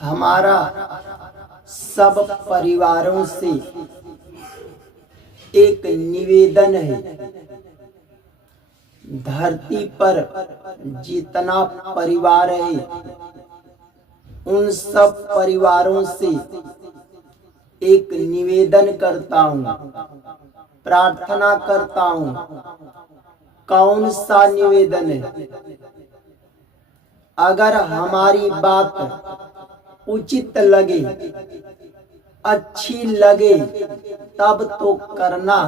हमारा सब परिवारों से एक निवेदन है। धरती पर जितना परिवार है उन सब परिवारों से एक निवेदन करता हूँ, प्रार्थना करता हूँ। कौन सा निवेदन है? अगर हमारी बात उचित लगे, अच्छी लगे तब तो करना,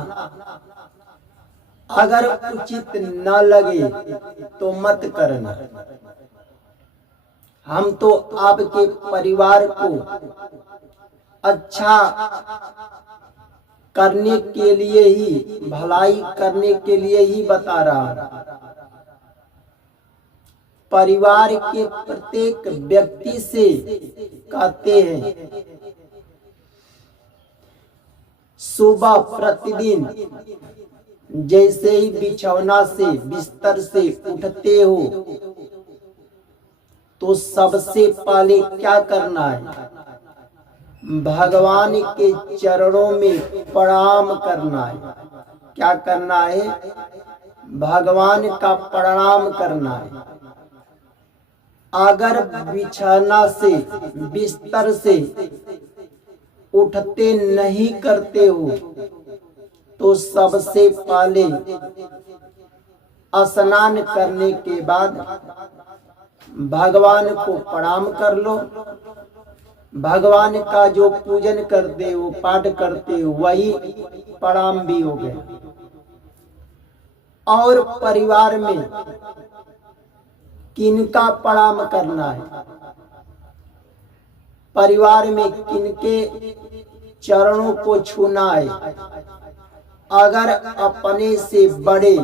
अगर उचित न लगे तो मत करना। हम तो आपके परिवार को अच्छा करने के लिए ही, भलाई करने के लिए ही बता रहा हूं। परिवार के प्रत्येक व्यक्ति से कहते हैं, सुबह प्रतिदिन जैसे ही बिछौना से, बिस्तर से उठते हो तो सबसे पहले क्या करना है? भगवान के चरणों में प्रणाम करना है। क्या करना है? भगवान का प्रणाम करना है। अगर बिछौना से, बिस्तर से उठते नहीं करते हो तो सबसे पहले स्नान करने के बाद भगवान को प्रणाम कर लो। भगवान का जो पूजन करते हो, पाठ करते हो, वही प्रणाम भी हो गया। और परिवार में किनका प्रणाम करना है? परिवार में किनके चरणों को छूना है? अगर अपने से बड़े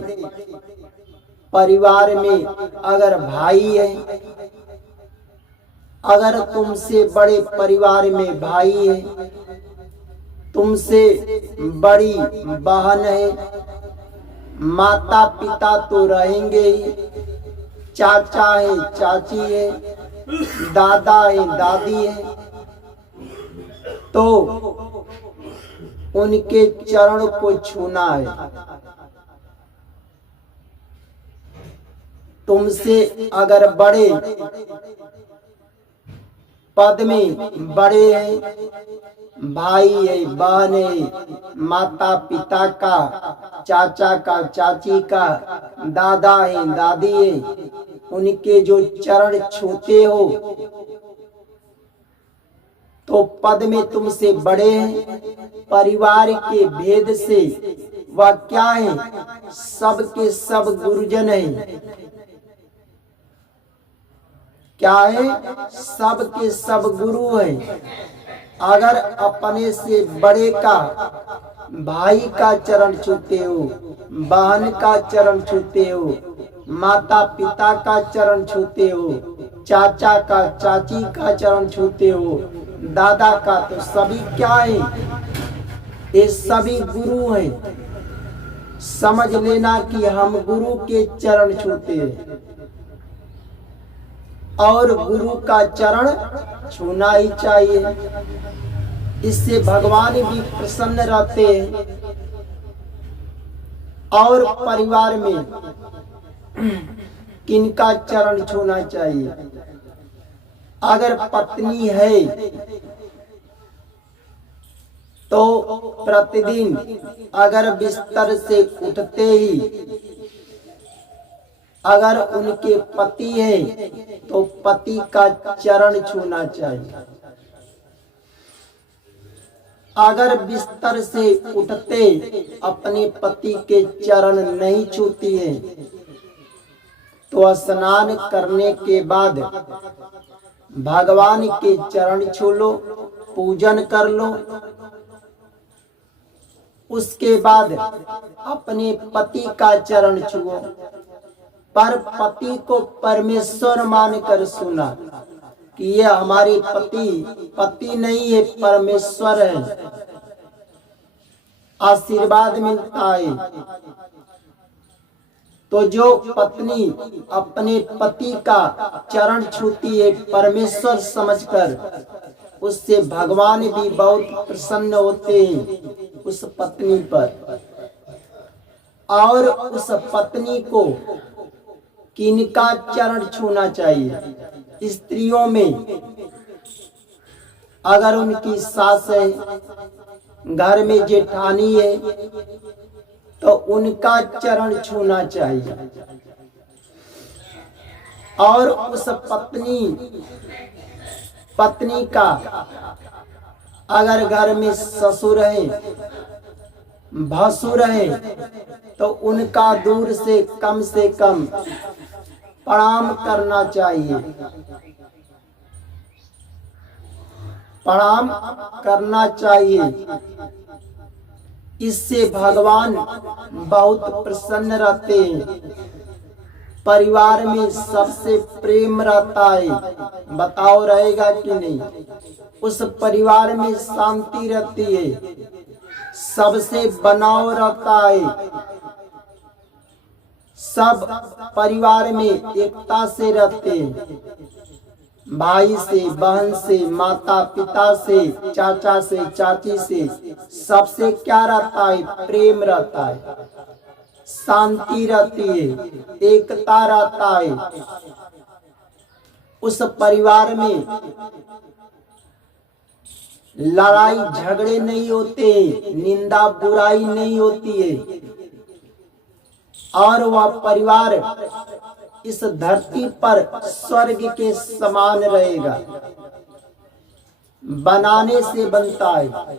परिवार में अगर भाई है, अगर तुमसे बड़े परिवार में भाई है, तुमसे बड़ी बहन है, माता पिता तो रहेंगे ही, चाचा है, चाची है, दादा है, दादी है, तो उनके चरण को छूना है। तुमसे अगर बड़े पद में बड़े हैं, भाई है, बहन है, माता पिता का, चाचा का, चाची का, दादा है, दादी है, उनके जो चरण छूते हो तो पद में तुमसे बड़े हैं, परिवार के भेद से वह क्या है? सबके सब गुरुजन है। क्या है? सबके सब गुरु है। अगर अपने से बड़े का, भाई का चरण छूते हो, बहन का चरण छूते हो, माता पिता का चरण छूते हो, चाचा का, चाची का चरण छूते हो, दादा का, तो सभी क्या है? ये सभी गुरु हैं। समझ लेना कि हम गुरु के चरण छूते हैं और गुरु का चरण छूना ही चाहिए। इससे भगवान भी प्रसन्न रहते हैं। और परिवार में किनका चरण छूना चाहिए? अगर पत्नी है तो प्रतिदिन अगर बिस्तर से उठते ही अगर उनके पति है तो पति का चरण छूना चाहिए। अगर बिस्तर से उठते अपने पति के चरण नहीं छूती है तो स्नान करने के बाद भगवान के चरण छू लो, पूजन कर लो। उसके बाद अपने पति का चरण छुओ। पर पति को परमेश्वर मानकर सुना कि ये हमारे पति नहीं है, परमेश्वर है। आशीर्वाद मिलता है। तो जो पत्नी अपने पति का चरण छूती है परमेश्वर समझकर, उससे भगवान भी बहुत प्रसन्न होते हैं उस पत्नी पर। और उस पत्नी को किनका चरण छूना चाहिए? स्त्रियों में अगर उनकी सास है, घर में जेठानी है, तो उनका चरण छूना चाहिए। और उस पत्नी का अगर घर में ससुर है, भसुर है, तो उनका दूर से कम प्रणाम करना चाहिए, प्रणाम करना चाहिए। इससे भगवान बहुत प्रसन्न रहते हैं। परिवार में सबसे प्रेम रहता है, बताओ रहेगा कि नहीं? उस परिवार में शांति रहती है, सबसे बनाव रहता है, सब परिवार में एकता से रहते हैं। भाई से, बहन से, माता पिता से, चाचा से, चाची से, सबसे क्या रहता है? प्रेम रहता है, शांति रहती है, एकता रहता है। उस परिवार में लड़ाई झगड़े नहीं होते, निंदा बुराई नहीं होती है। और वह परिवार इस धरती पर स्वर्ग के समान रहेगा। बनाने से बनता है।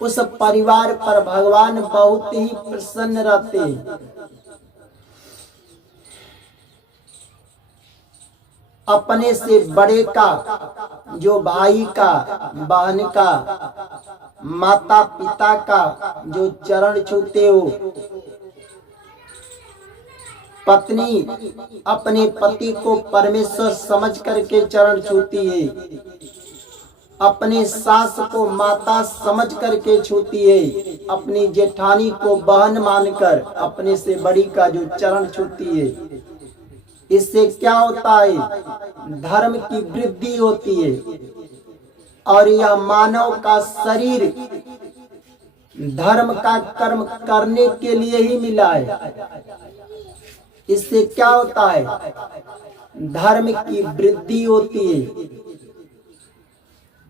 उस परिवार पर भगवान बहुत ही प्रसन्न रहते हैं। अपने से बड़े का, जो भाई का, बहन का, माता पिता का जो चरण छूते हो, पत्नी अपने पति को परमेश्वर समझ करके चरण छूती है, अपने सास को माता समझ करके छूती है, अपनी जेठानी को बहन मानकर अपने से बड़ी का जो चरण छूती है। इससे क्या होता है? धर्म की वृद्धि होती है। और यह मानव का शरीर धर्म का कर्म करने के लिए ही मिला है। इससे क्या होता है? धर्म की वृद्धि होती है,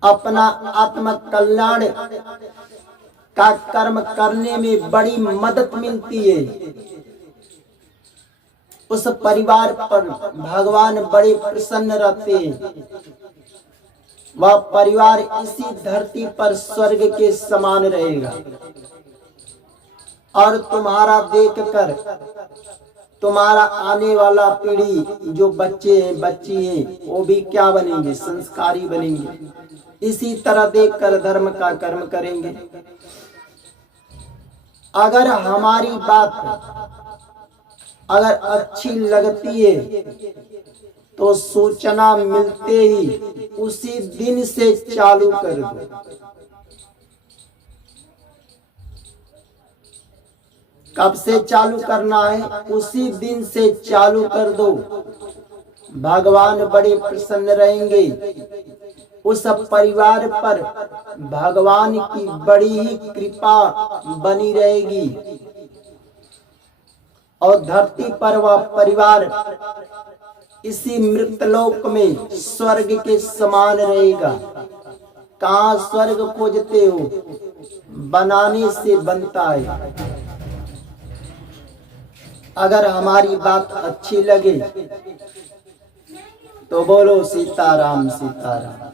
अपना आत्म कल्याण का कर्म करने में बड़ी मदद मिलती है। उस परिवार पर भगवान बड़े प्रसन्न रहते हैं। वह परिवार इसी धरती पर स्वर्ग के समान रहेगा। और तुम्हारा देखकर तुम्हारा आने वाला पीढ़ी, जो बच्चे हैं, बच्ची हैं, वो भी क्या बनेंगे? संस्कारी बनेंगे। इसी तरह देखकर धर्म का कर्म करेंगे। अगर हमारी बात अगर अच्छी लगती है तो सूचना मिलते ही उसी दिन से चालू कर दो। कब से चालू करना है? उसी दिन से चालू कर दो। भगवान बड़े प्रसन्न रहेंगे। उस परिवार पर भगवान की बड़ी ही कृपा बनी रहेगी। और धरती पर वह परिवार इसी मृतलोक में स्वर्ग के समान रहेगा। कहाँ स्वर्ग खोजते हो? बनाने से बनता है। अगर हमारी बात अच्छी लगे तो बोलो सीताराम सीताराम।